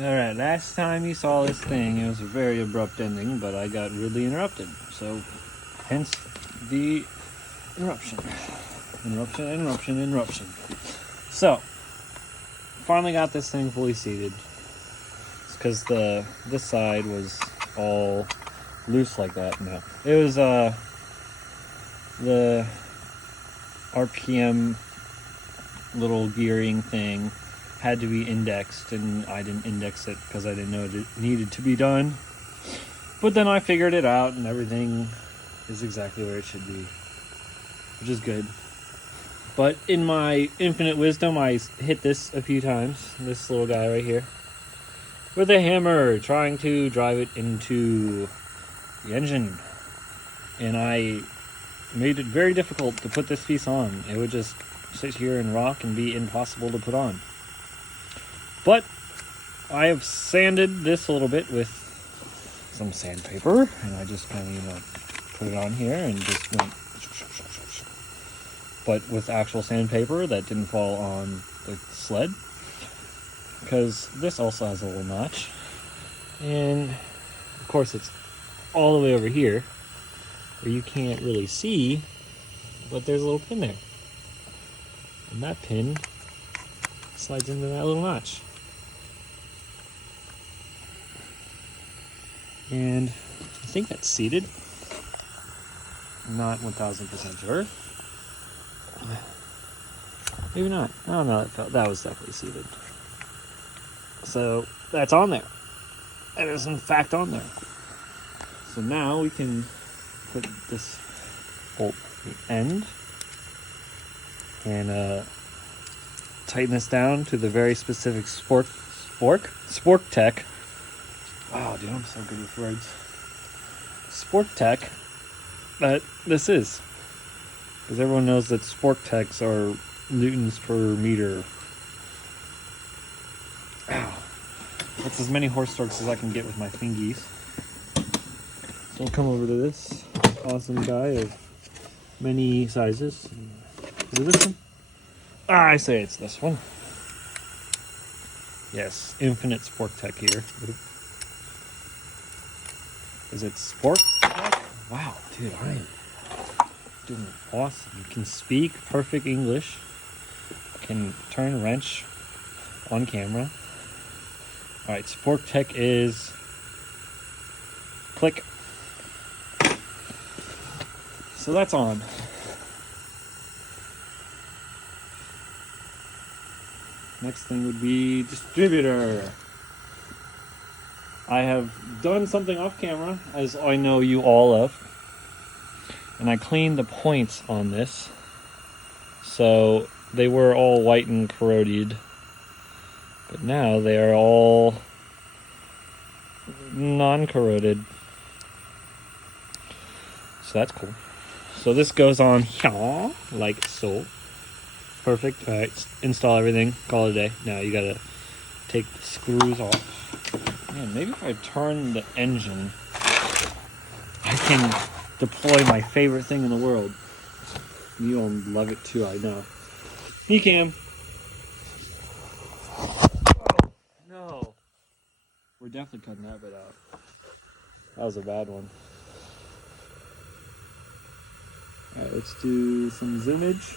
Alright, last time you saw this thing, it was a very abrupt ending, but I got rudely interrupted. So, hence the interruption. Interruption. So, finally got this thing fully seated. It's because this side was all loose like that. No. It was the RPM little gearing thing had to be indexed, and I didn't index it because I didn't know it needed to be done. But then I figured it out, and everything is exactly where it should be, which is good. But in my infinite wisdom, I hit this a few times, this little guy right here, with a hammer, trying to drive it into the engine. And I made it very difficult to put this piece on. It would just sit here and rock and be impossible to put on. But I have sanded this a little bit with some sandpaper, and I just kind of, put it on here and just went, but with actual sandpaper that didn't fall on the sled, because this also has a little notch, and of course it's all the way over here where you can't really see, but there's a little pin there, and that pin slides into that little notch. And I think that's seated. I'm not 1000% sure. Maybe not. Oh no, that was definitely seated. So that's on there. That is in fact on there. So now we can put this bolt at the end and tighten this down to the very specific Spork Tech. Wow, dude, I'm so good with words. Spork Tech that this is. Because everyone knows that Spork Techs are newtons per meter. Ow. That's as many horse strokes as I can get with my fingies. So I'll come over to this awesome guy of many sizes. Is it this one? I say it's this one. Yes, infinite Spork Tech here. Is it Spork Tech? Wow, dude, I am doing awesome. You can speak perfect English. Can turn a wrench on camera. Alright, Spork Tech is click. So that's on. Next thing would be distributor. I have done something off camera, as I know you all of, and I cleaned the points on this. So they were all white and corroded, but now they are all non-corroded. So that's cool. So this goes on here, like so. Perfect. Alright, install everything, call it a day. Now you gotta take the screws off. Man, maybe if I turn the engine, I can deploy my favorite thing in the world. You'll love it too, I know. Knee cam. Oh, no. We're definitely cutting that bit out. That was a bad one. Alright, let's do some zoomage.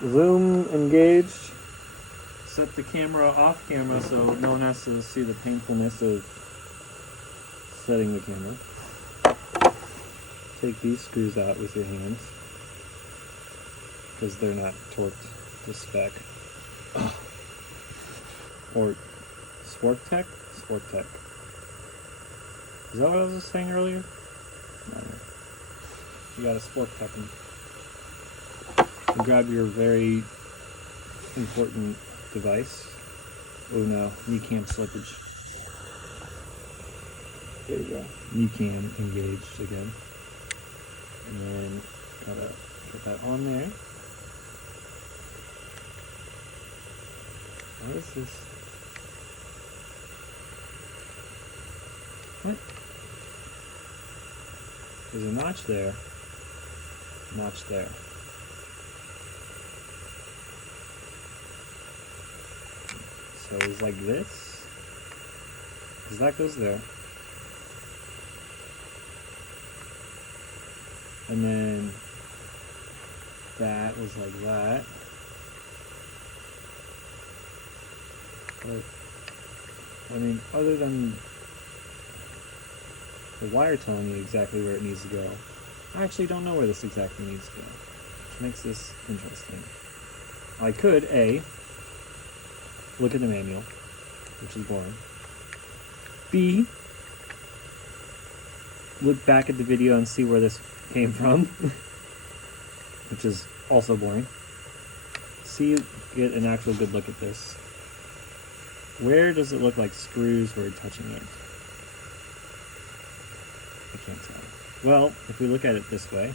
Zoom engaged. Set the camera off camera so no one has to see the painfulness of setting the camera. Take these screws out with your hands because they're not torqued to spec. Or Spork Tech? Spork Tech. Is that what I was saying earlier? No. You got a Spork Tech. And grab your very important device. Oh no, knee cam slippage. There you go. Knee cam engaged again. And then gotta get that on there. What is this? What? There's a notch there. Notch there. goes like this, because that goes there. And then that was like that. But, I mean, other than the wire telling you exactly where it needs to go, I actually don't know where this exactly needs to go, which makes this interesting. I could, A, look at the manual, which is boring. B, look back at the video and see where this came from, which is also boring. C, get an actual good look at this. Where does it look like screws were touching it? I can't tell. Well, if we look at it this way,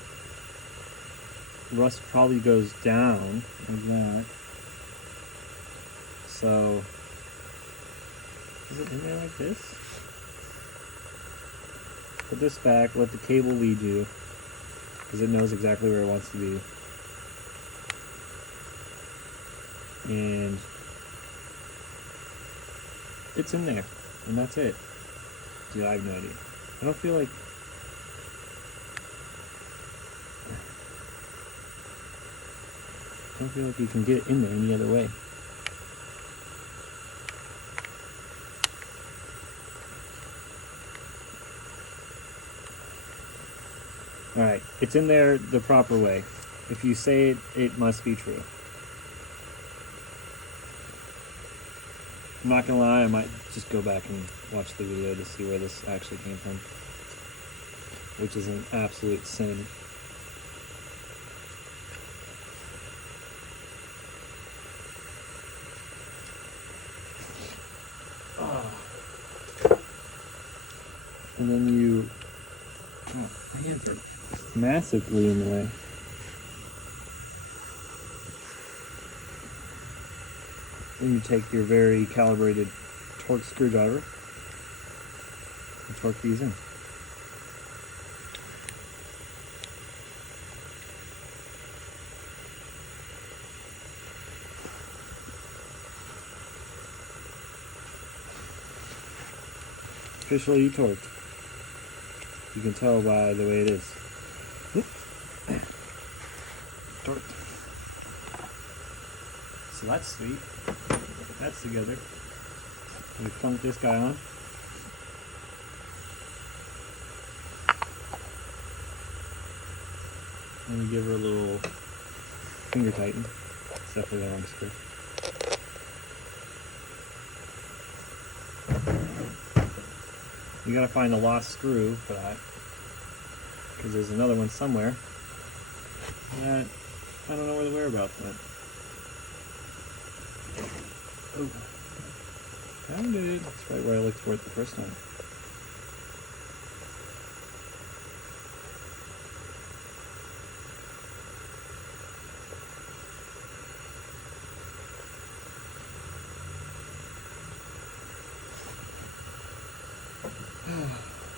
rust probably goes down like that. So, is it in there like this? Put this back, let the cable lead you, because it knows exactly where it wants to be. And it's in there, and that's it. Dude, I have no idea. I don't feel like you can get it in there any other way. Alright, it's in there the proper way. If you say it, it must be true. I'm not gonna lie, I might just go back and watch the video to see where this actually came from, which is an absolute sin. And then you, oh, my hands are massively in the way. Then you take your very calibrated torque screwdriver and torque these in. Officially torqued. You can tell by the way it is. Torqued. So that's sweet. That's together. We plunk this guy on. And we give her a little finger tighten. It's definitely the wrong screw. You gotta find the lost screw for that, because there's another one somewhere that I don't know where the whereabouts went. Oh, found it. That's right where I looked for it the first time.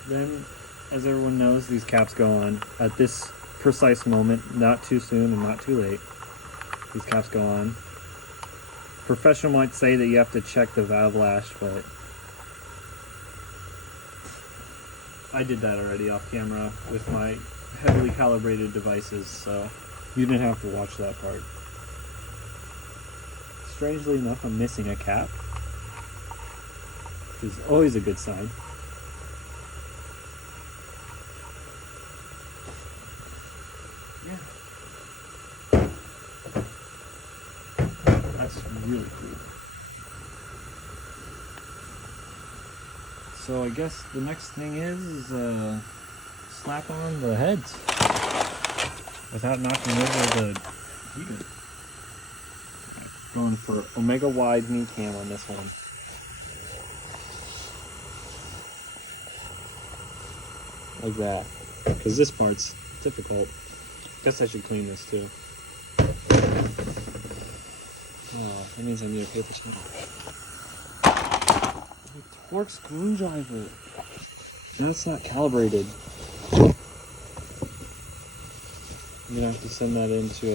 Then, as everyone knows, these caps go on at this precise moment, not too soon and not too late. These caps go on. Professional might say that you have to check the valve lash, but I did that already off camera with my heavily calibrated devices, so you didn't have to watch that part. Strangely enough, I'm missing a cap, which is always a good sign. That's really cool. So I guess the next thing is slap on the heads without knocking over the heater. Going for Omega wide knee cam on this one. Like that. Because this part's difficult. Guess I should clean this too. Oh, that means I need a paper towel. Torque screwdriver. That's not calibrated. I'm gonna have to send that into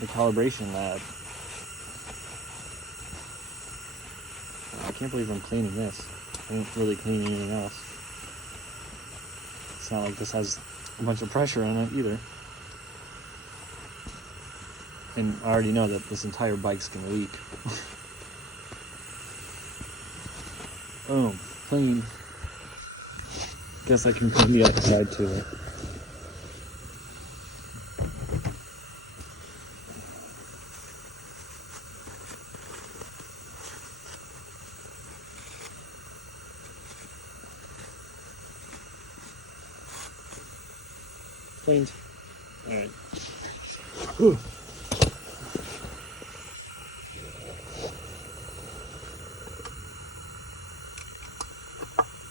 the calibration lab. can't believe I'm cleaning this. I don't really clean anything else. It's not like this has a bunch of pressure on it either. And I already know that this entire bike's gonna leak. Boom, clean. Guess I can clean the other side too. Cleaned. All right. Whew.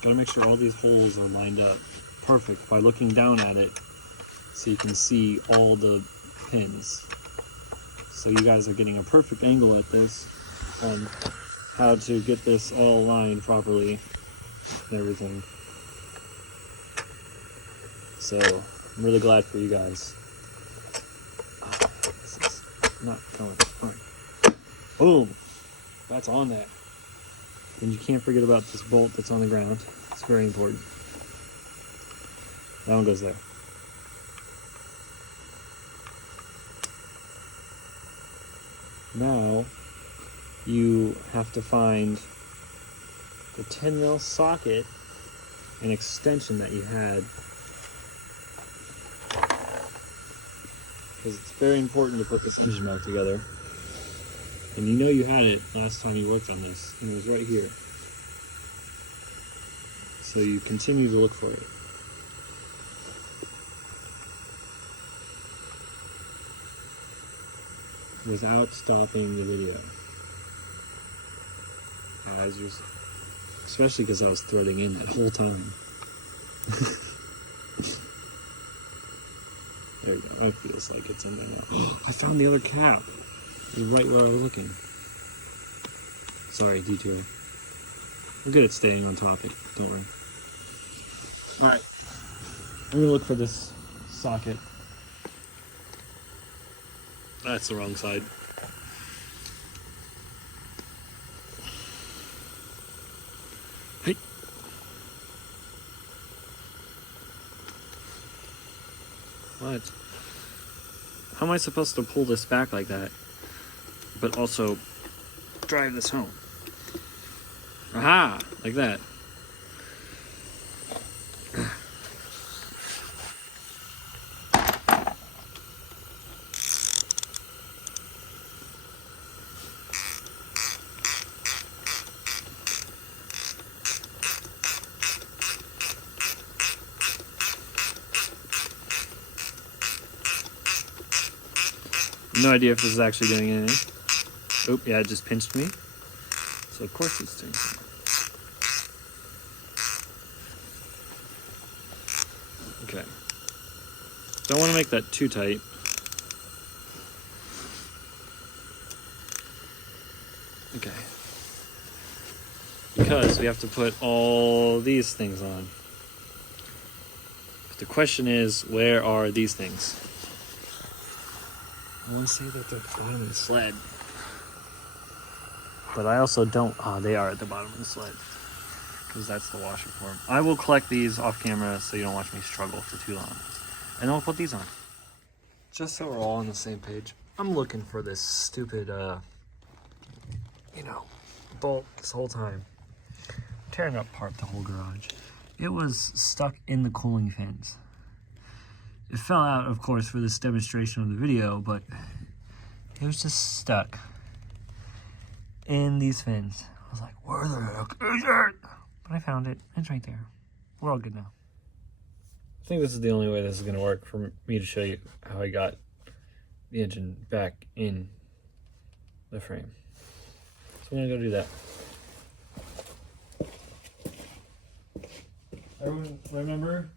Gotta make sure all these holes are lined up perfect by looking down at it so you can see all the pins. So you guys are getting a perfect angle at this on how to get this all lined properly and everything. So I'm really glad for you guys. This is not going. All right. Boom. That's on there. And you can't forget about this bolt that's on the ground. It's very important. That one goes there. Now you have to find the 10mm socket and extension that you had, because it's very important to put this engine mount together. And you know you had it last time you worked on this, and it was right here. So you continue to look for it. Without stopping the video. Especially because I was threading in that whole time. There you go. It feels like it's in there now. I found the other cap. Right where I was looking. Sorry, detour. We're good at staying on topic, don't worry. Alright, I'm gonna look for this socket. That's the wrong side. Hey. What? How am I supposed to pull this back like that, but also drive this home? Aha! Like that. No idea if this is actually doing anything. Oop, yeah, it just pinched me. So of course it's doing something. Okay. Don't want to make that too tight. Okay. Because we have to put all these things on. But the question is, where are these things? I want to say that they're at the bottom of the sled. But I also don't... Oh, they are at the bottom of the sled. Because that's the washer for them. I will collect these off camera so you don't watch me struggle for too long. And then we'll put these on. Just so we're all on the same page, I'm looking for this stupid, bolt this whole time. Tearing apart the whole garage. It was stuck in the cooling fins. It fell out, of course, for this demonstration of the video, but it was just stuck in these fins. I was like, where the heck is it? But I found it. It's right there. We're all good now. I think this is the only way this is going to work for me to show you how I got the engine back in the frame. So I'm going to go do that. Everyone remember,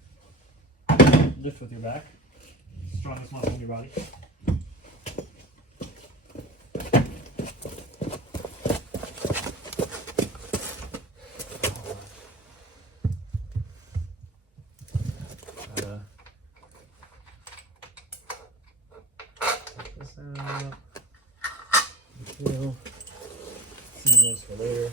lift with your back. Strongest muscle in your body. Check this out. Save those for later.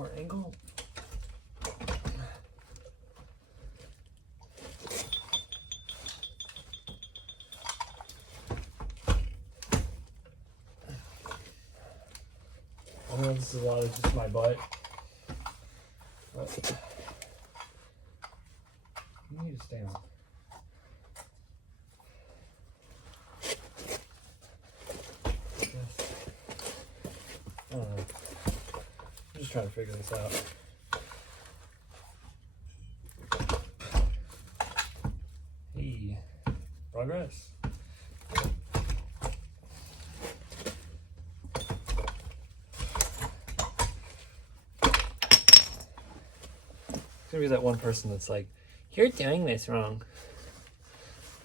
more angle. I know this is a lot of just my butt. But you need to stay on. I don't know. I'm just trying to figure this out. Hey, progress. There's gonna be that one person that's like, "You're doing this wrong."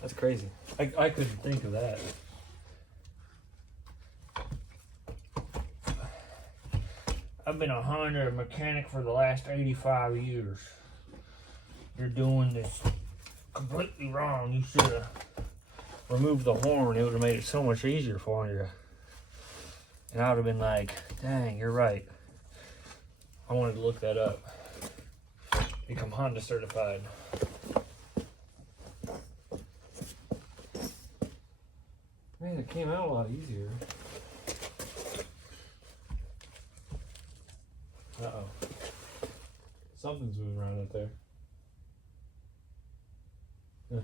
That's crazy. I couldn't think of that. I've been a Honda mechanic for the last 85 years. You're doing this completely wrong. You should have removed the horn. It would have made it so much easier for you. And I would have been like, dang, you're right. I wanted to look that up. Become Honda certified. Man, it came out a lot easier. Uh-oh. Something's moving around up there. Yeah.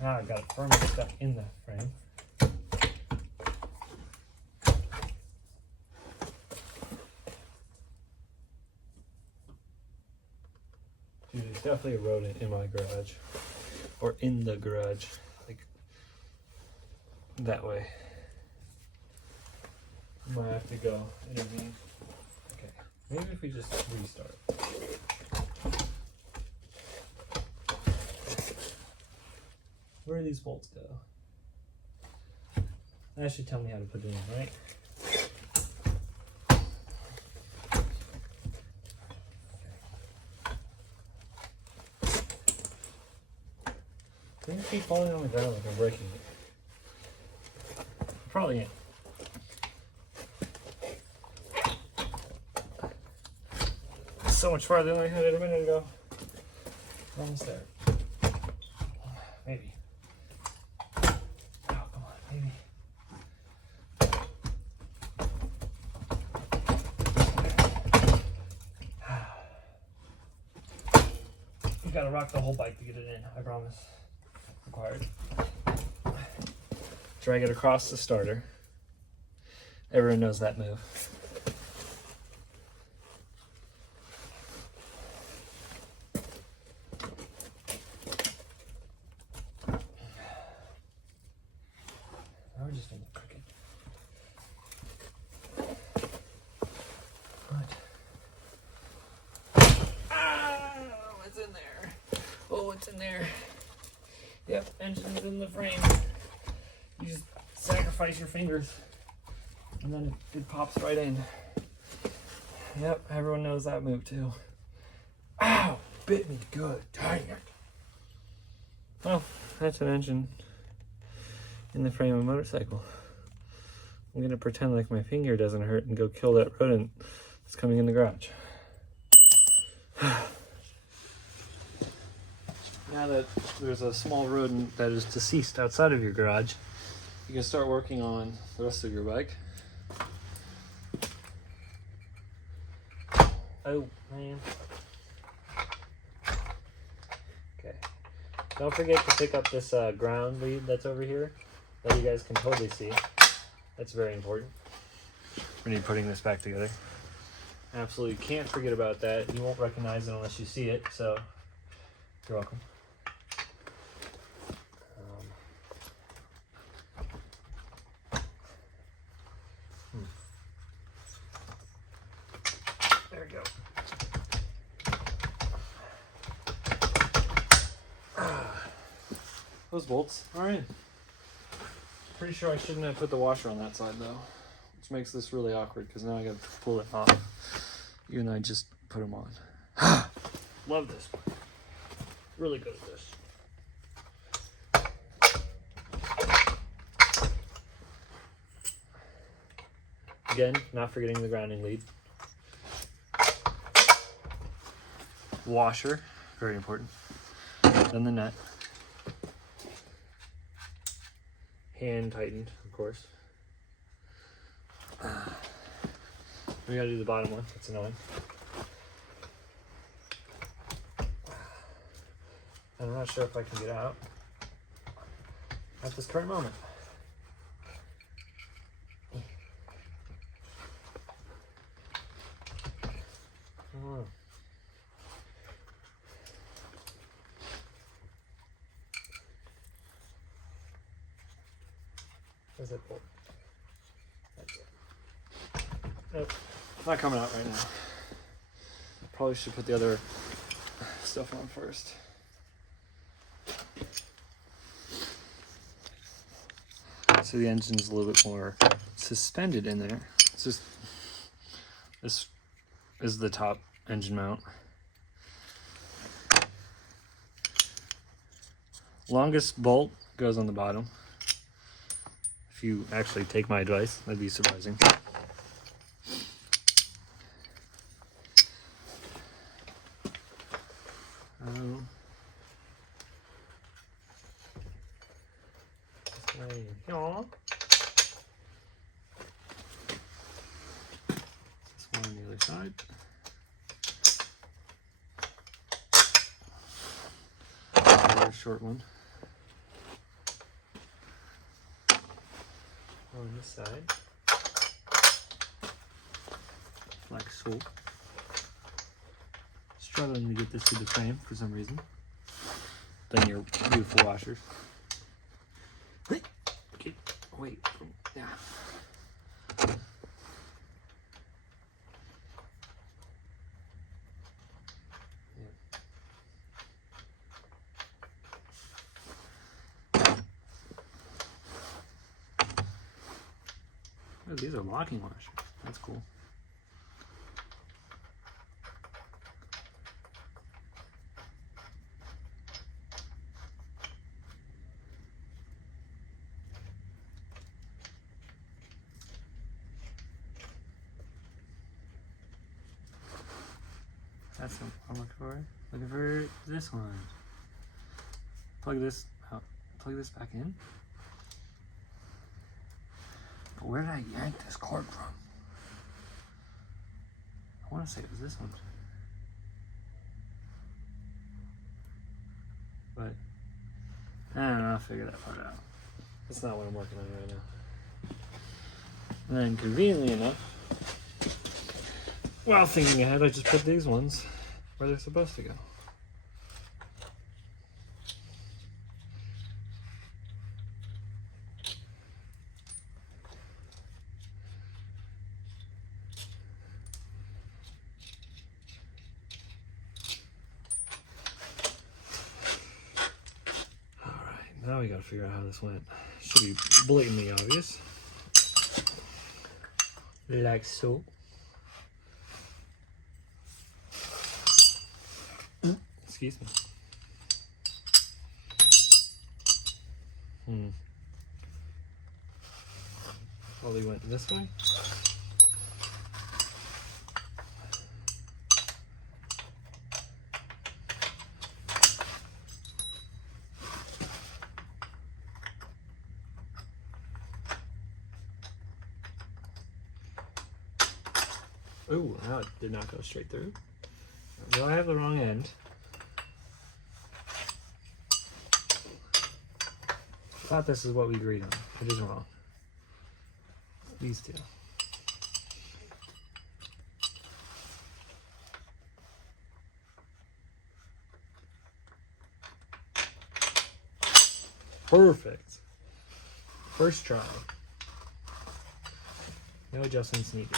Now I've got it firmly stuck in the frame. Dude, there's definitely a rodent in my garage. Or in the garage. Like, that way. Might have to go intervene. Okay, maybe if we just restart. Where do these bolts go? That should tell me how to put it in, right? Things keep falling on the ground like I'm breaking it. Probably ain't. So much farther than I had it a minute ago. Almost there. Maybe. Oh, come on, maybe. You gotta rock the whole bike to get it in, I promise. Required. Drag it across the starter. Everyone knows that move. Now we're just in the cricket. What? Ah, what's in there? Oh, what's in there? Yep, engine's in the frame. You just sacrifice your fingers and then it pops right in. Yep, everyone knows that move too. Ow! Bit me good. Dang it. Well, that's an engine in the frame of a motorcycle. I'm gonna pretend like my finger doesn't hurt and go kill that rodent that's coming in the garage. Now that there's a small rodent that is deceased outside of your garage, you can start working on the rest of your bike. Oh, man. Okay. Don't forget to pick up this ground lead that's over here that you guys can totally see. That's very important when you're putting this back together. Absolutely can't forget about that. You won't recognize it unless you see it, so you're welcome. There we go. Those bolts are in. Pretty sure I shouldn't have put the washer on that side though, which makes this really awkward because now I got to pull it off, even though I just put them on. Love this one. Really good at this. Again, not forgetting the grounding lead. Washer, very important. Then the nut. Hand tightened, of course. We gotta do the bottom one. That's annoying. I'm not sure if I can get out at this current moment. Oh. Where's that bolt? That's it. Nope, not coming out right now. Probably should put the other stuff on first. So the engine's a little bit more suspended in there. It's just, this is the top engine mount. Longest bolt goes on the bottom. If you actually take my advice, that'd be surprising. This one on the other side. Another short one. On this side. Like so. Struggling to get this to the frame for some reason. Then your beautiful washers. Okay, wait, yeah. Oh, these are locking washers. That's cool. That's what I'm looking for. Looking for this one. Plug this out. Plug this back in. But where did I yank this cord from? I want to say it was this one. But I don't know, I'll figure that part out. That's not what I'm working on right now. And then conveniently enough, while thinking ahead, I just put these ones where they're supposed to go. Alright, now we gotta figure out how this went. Should be blatantly obvious. Like so. Excuse me. Probably went this way. Oh, that did not go straight through. Do I have the wrong end? I thought this is what we agreed on. It is wrong. These two. Perfect. First try. No adjustments needed.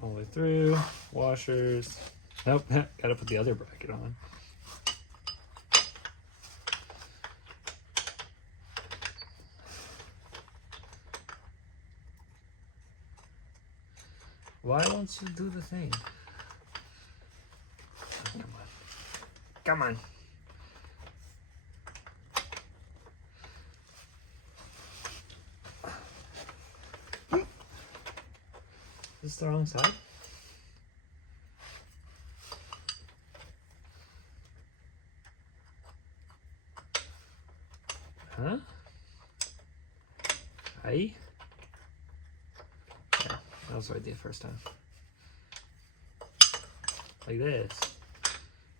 All the way through, washers. Nope, gotta put the other bracket on. Why won't you do the thing? Oh, come on. Come on. Is this the wrong side? Huh? Aye? Yeah, that was right the first time. Like this.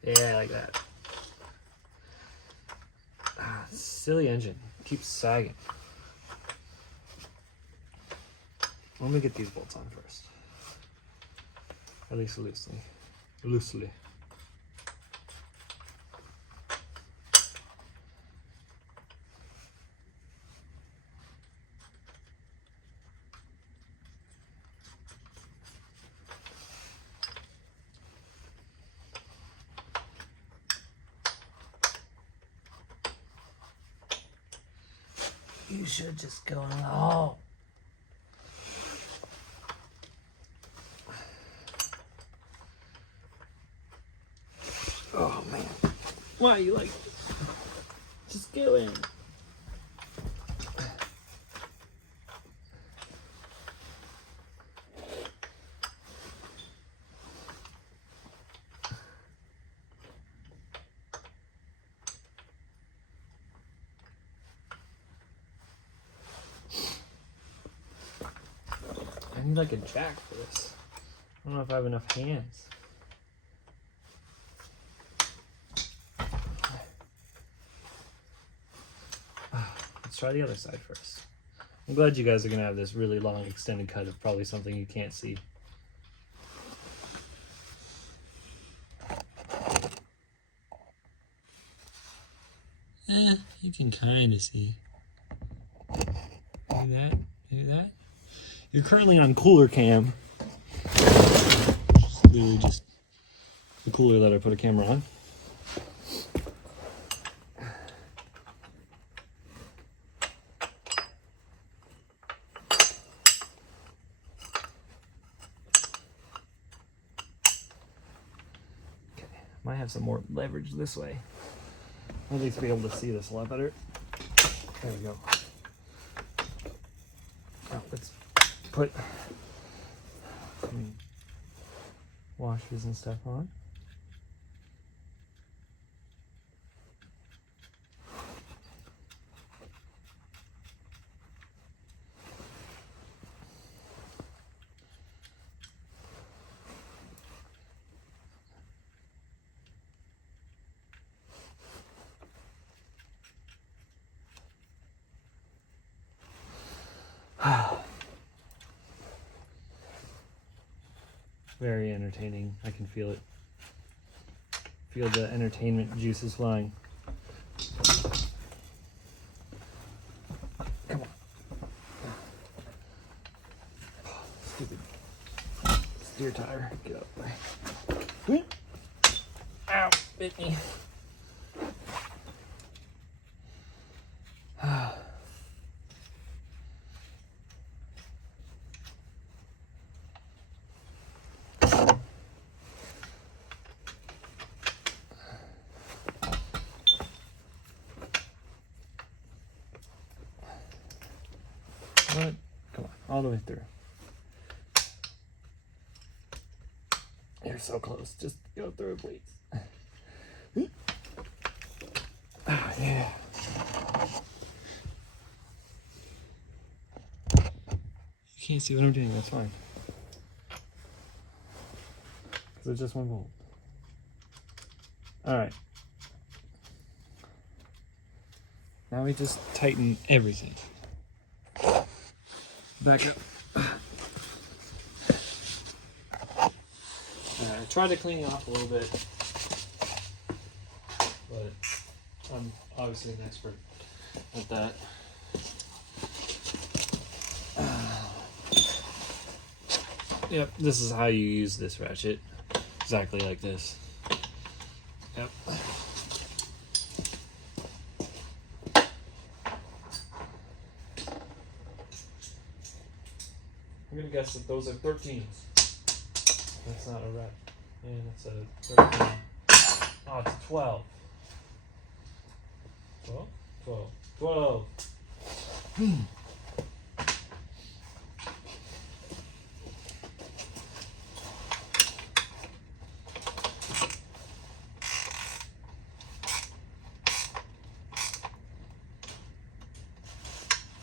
Yeah, like that. Ah, silly engine. Keeps sagging. Let me get these bolts on first. At least loosely. Loosely. You should just go in the hall. Oh man. Why are you like this? Just go in. I need like a jack for this. I don't know if I have enough hands. Let's try the other side first. I'm glad you guys are gonna have this really long extended cut of probably something you can't see. You can kind of see. Maybe that, maybe that. You're currently on cooler cam. Literally just the cooler that I put a camera on. Okay, might have some more leverage this way. At least be able to see this a lot better. There we go. Now let's put some washers and stuff on. Very entertaining. I can feel it. Feel the entertainment juices flowing. Come on. Oh, stupid steer tire. Get up there. Ow, bit me. What? Come on, all the way through. You're so close. Just go through, please. Oh, yeah. You can't see what I'm doing, that's fine. Because it's just one bolt. Alright. Now we just tighten everything. Back up. I tried to clean it off a little bit, but I'm obviously an expert at that. Yep, this is how you use this ratchet. Exactly like this. Yep. I'm gonna guess that those are 13s. That's not a rep. And it's a 13. Oh, it's a 12. 12? 12. 12.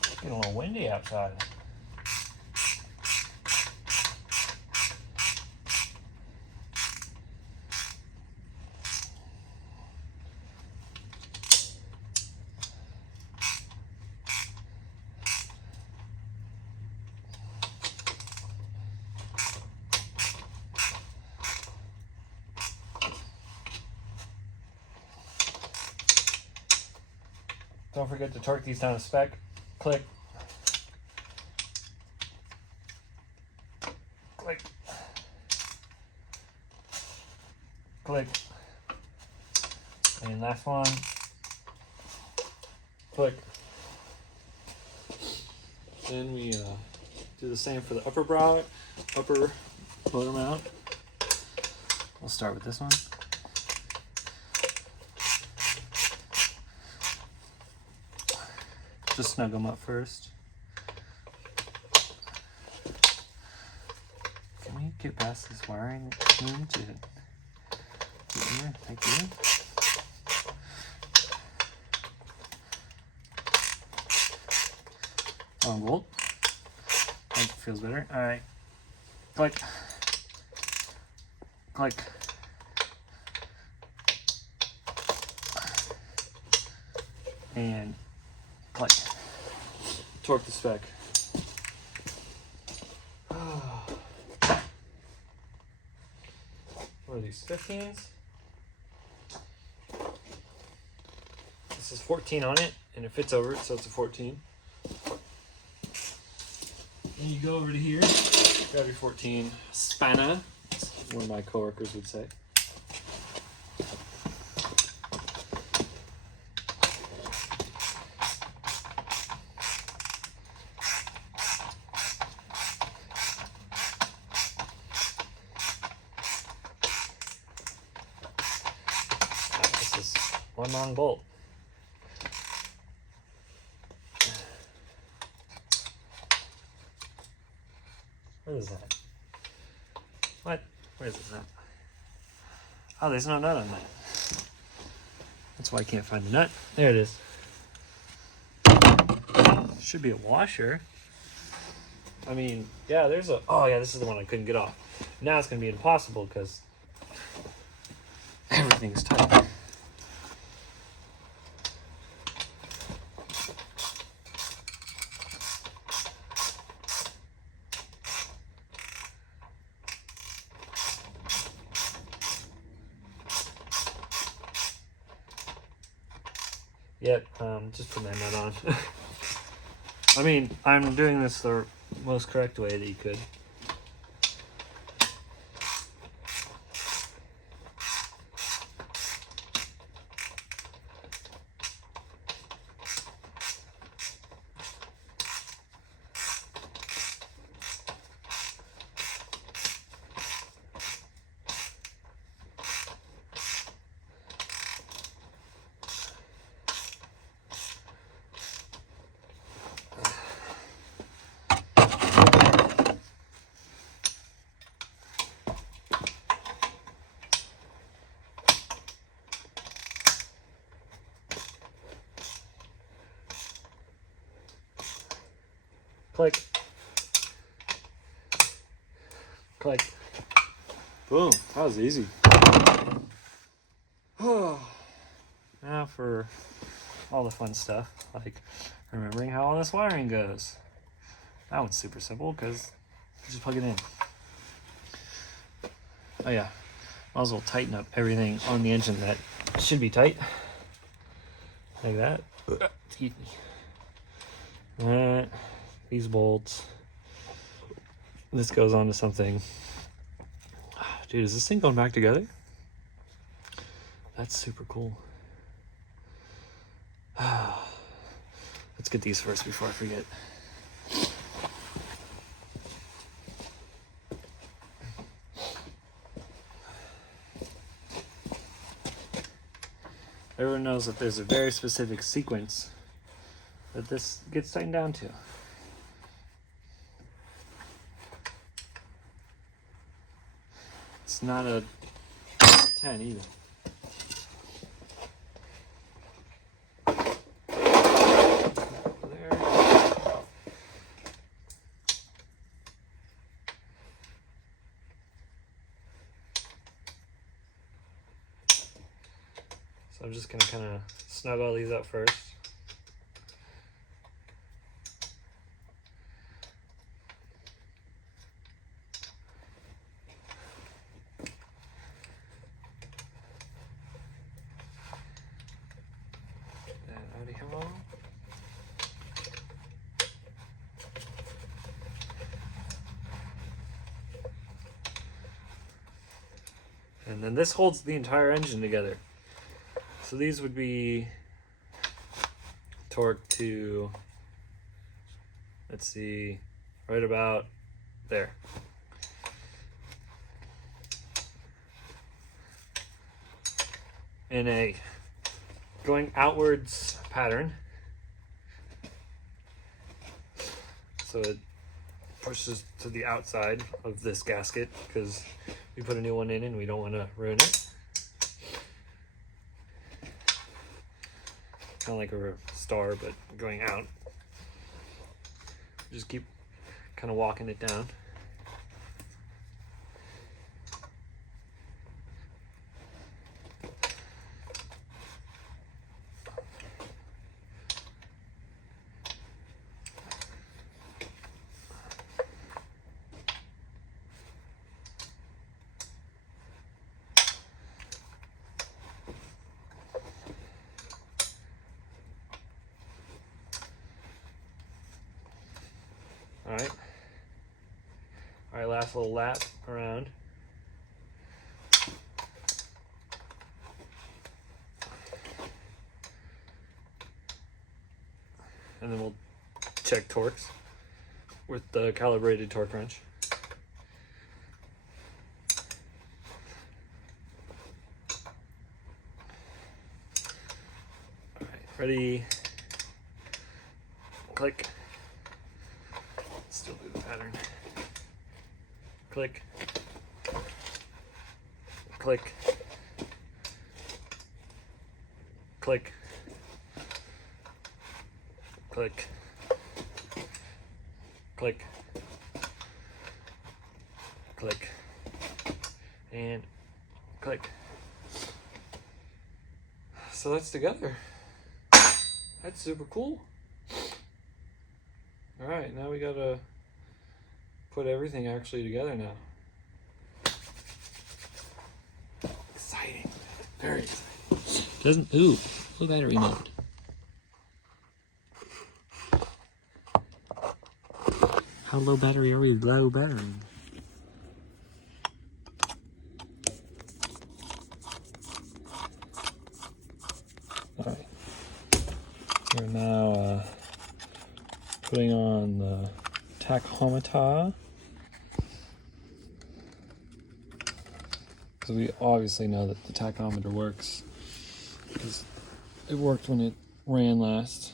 It's getting a little windy outside. Don't forget to torque these down to spec. Click. Click. Click. And last one. Click. Then we do the same for the upper motor mount. We'll start with this one. Just snug them up first. Can we get past this wiring room to get here? Thank you. Long bolt. That feels better. All right. Click. Click. And click. Torque the spec. What are these, 15s? This is 14 on it, and it fits over it, so it's a 14. And you go over to here, grab your 14 spanner, one of my coworkers would say. This is one long bolt. What is that? What? Where is this at? Oh, there's no nut on that. That's why I can't find the nut. There it is. Should be a washer. I mean, yeah, there's a... Oh, yeah, this is the one I couldn't get off. Now it's going to be impossible because everything is tight. Yep, just put that nut on. I mean, I'm doing this the most correct way that you could. Click. Click. Boom. That was easy. Now for all the fun stuff, like remembering how all this wiring goes. That one's super simple because you just plug it in. Oh yeah, might as well tighten up everything on the engine that should be tight. Like that. Excuse me. That. These bolts. This goes on to something. Dude, is this thing going back together? That's super cool. Let's get these first before I forget. everyone knows that there's a very specific sequence that this gets tightened down to. It's not a 10 either. There. So I'm just gonna kind of snug all these up first. And then this holds the entire engine together. So these would be torqued to, let's see, right about there. In a going outwards pattern. So it pushes to the outside of this gasket because we put a new one in and we don't want to ruin it. Kind of like a star, but going out. Just keep kind of walking it down. All right, last little lap around. And then we'll check torques with the calibrated torque wrench. All right, ready? Click. Still do the pattern. Click. Click. Click. Click. Click. Click. And click. So that's together. That's super cool. All right, now we gotta put everything actually together now. Exciting. Very exciting. Ooh, low battery mode. How low battery are we? Low battery. Alright. We're now putting on the tachometer. Because we obviously know that the tachometer works. Because it worked when it ran last.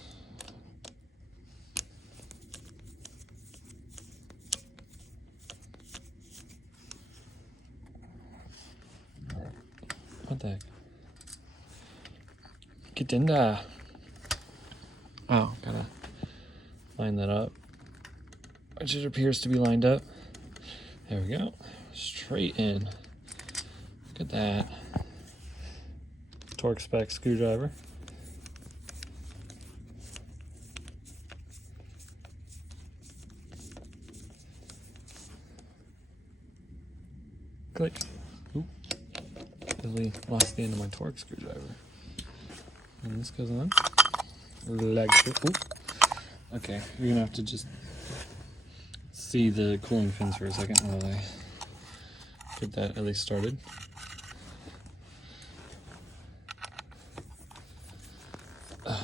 What the heck? Get in there. Oh, gotta line that up. Which it appears to be lined up. There we go. Straight in. Look at that. Torque spec screwdriver. Click. Oop. Totally lost the end of my torque screwdriver. And this goes on. Like this. Oop. Okay, you're gonna have to just see the cooling fins for a second while I get that at least started. Come on.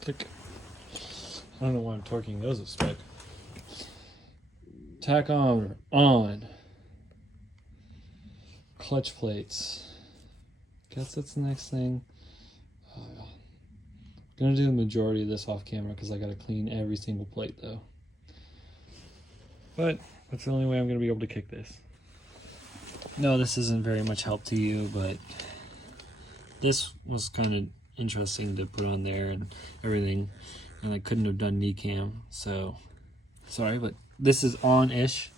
Click. I don't know why I'm torquing those a spec. tachometer on. Clutch plates. Guess that's the next thing. I'm gonna do the majority of this off camera because I gotta clean every single plate though. But that's the only way I'm gonna be able to kick this. No, this isn't very much help to you, but this was kind of interesting to put on there and everything, and I couldn't have done knee cam, so sorry, but this is on-ish.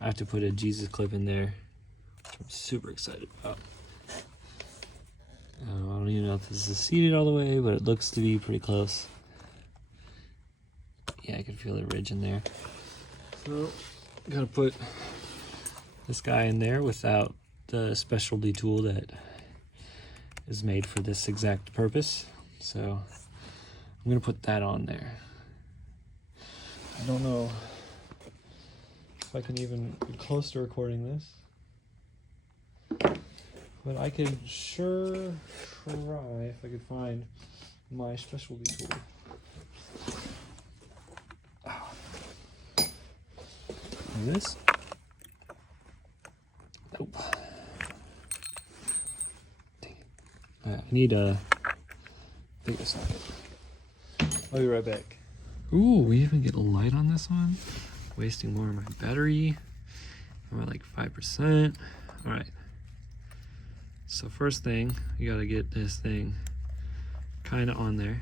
I have to put a Jesus clip in there, which I'm super excited about. I don't even know if this is seated all the way, but it looks to be pretty close. Yeah, I can feel the ridge in there. So, gotta put this guy in there without the specialty tool that is made for this exact purpose. So, I'm gonna put that on there. I don't know if I can even get close to recording this. But I could sure try if I could find my specialty tool. And this? Nope. Dang it. I need a bigger socket. I'll be right back. Ooh, we even get a light on this one. Wasting more of my battery. I'm at like 5%. All right. So first thing, you gotta get this thing kind of on there.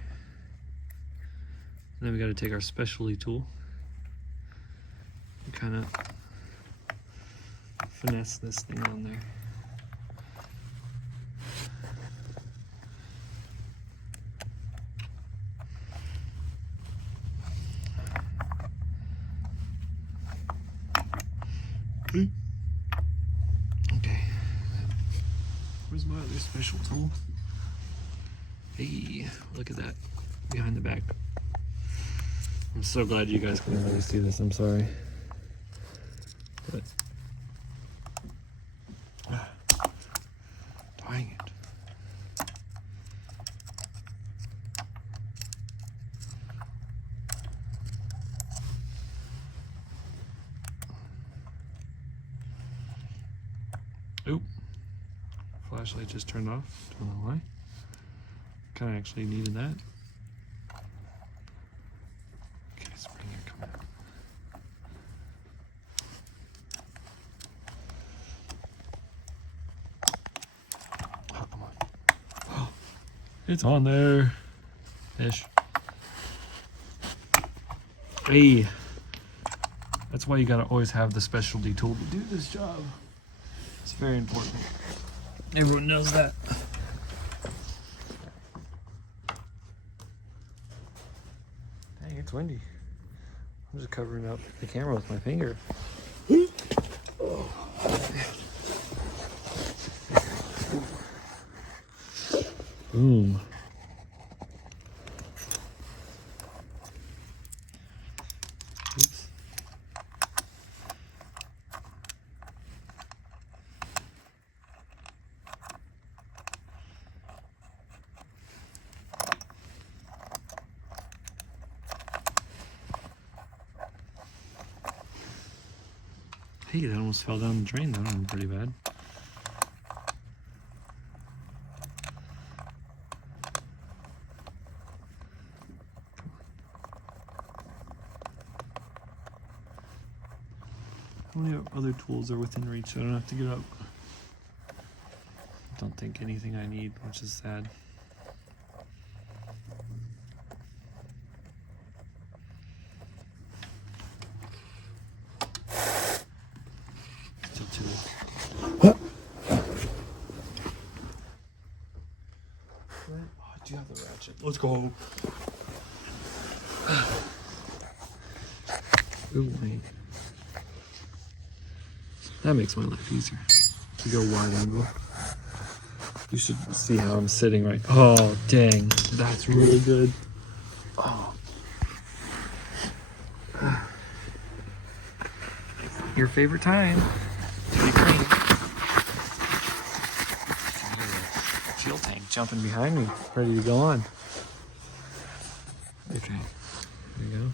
And then we gotta take our specialty tool and kind of finesse this thing on there. Okay. Where's my other special tool? Hey, look at that. Behind the back. I'm so glad you guys couldn't really see this. I'm sorry. But dang it. Oop. Flashlight just turned off. Don't know why. Kind of actually needed that. Okay, spring here, come on. Oh, come on. Oh, it's on there. Ish. Hey. That's why you gotta always have the specialty tool to do this job. It's very important. Everyone knows that. Dang, it's windy. I'm just covering up the camera with my finger. Boom. Oops. Hey, that almost fell down the drain. That was pretty bad. How many other tools are within reach so I don't have to get up? I don't think anything I need, which is sad. Still too. Oh, I do have the ratchet. Let's go. Ooh, wait. That makes my life easier. To go wide angle. You should see how I'm sitting right. Oh, dang. That's really good. Oh. Your favorite time to be clean. Fuel tank jumping behind me, ready to go on. Okay, there you go.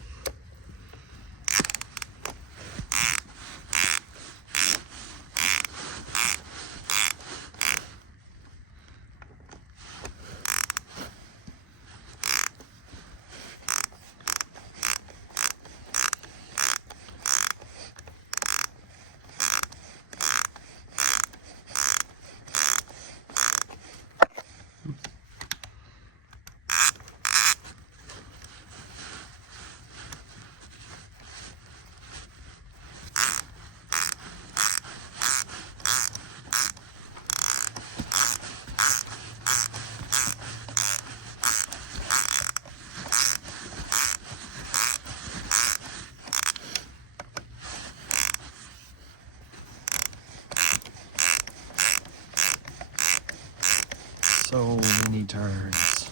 D-Trezs.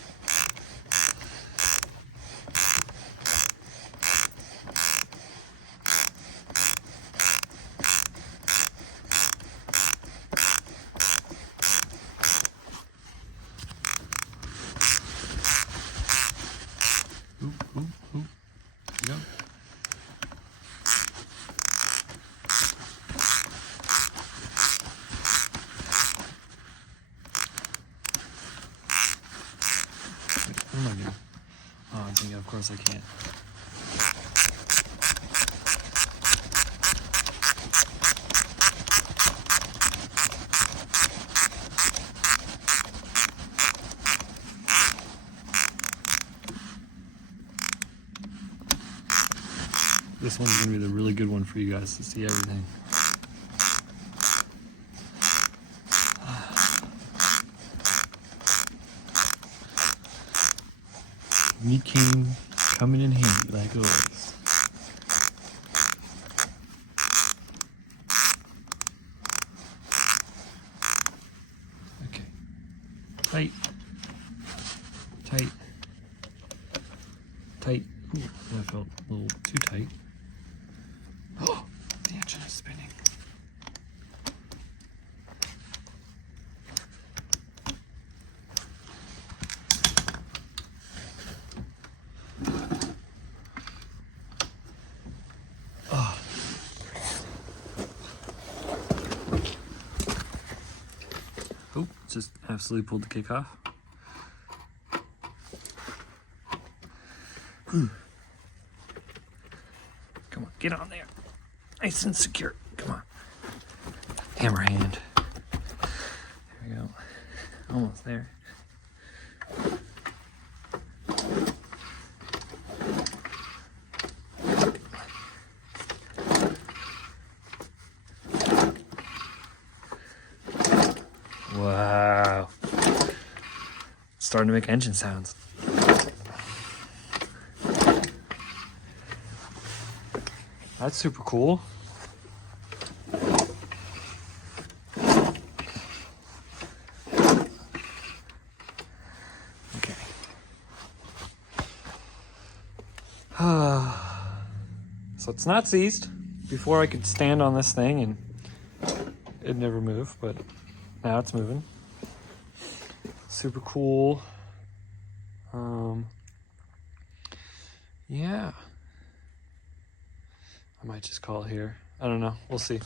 Oop, oop, oop. There you go. What am I doing? Oh, I'm thinking, of course I can't. This one's gonna be the really good one for you guys to see everything. Meat King coming in handy like always. Okay. Tight. Tight. Tight. Ooh, that felt a little too tight. Oh, the engine is spinning. Oh. Oh, just absolutely pulled the kick off. Come on, get on there. Nice and secure. Come on. Hammer hand. There we go. Almost there. Wow. Starting to make engine sounds. That's super cool. Okay. So it's not seized. Before I could stand on this thing and it never moved, but now it's moving. Super cool. Yeah. I might just call it here. I don't know. We'll see.